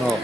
हाँ।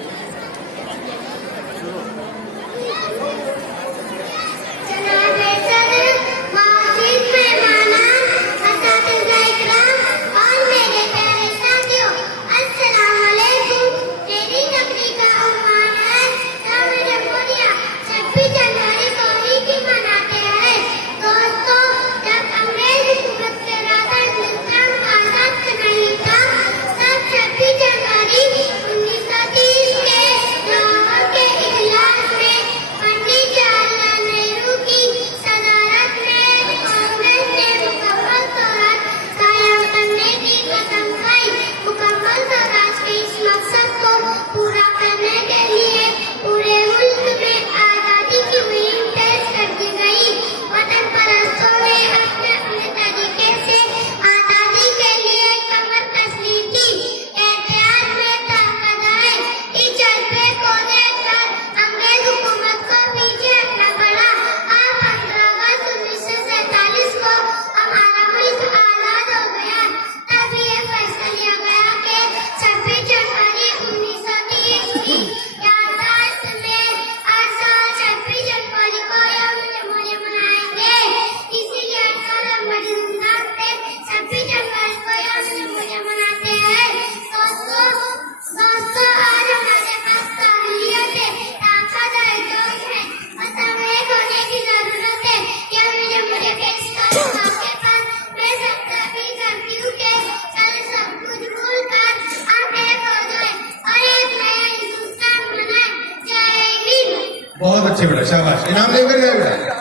बहुत अच्छे बेटा, शाबाश, इनाम लेकर गए बेटा,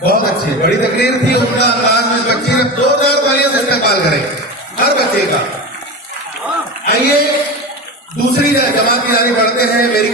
बहुत अच्छी, बड़ी तकरीर थी। उनका अंदाज में बच्ची ने 2000 तालियां से इस्तेमाल करें हर बच्चे का। आइए दूसरी जमात की जानी बढ़ते हैं। मेरी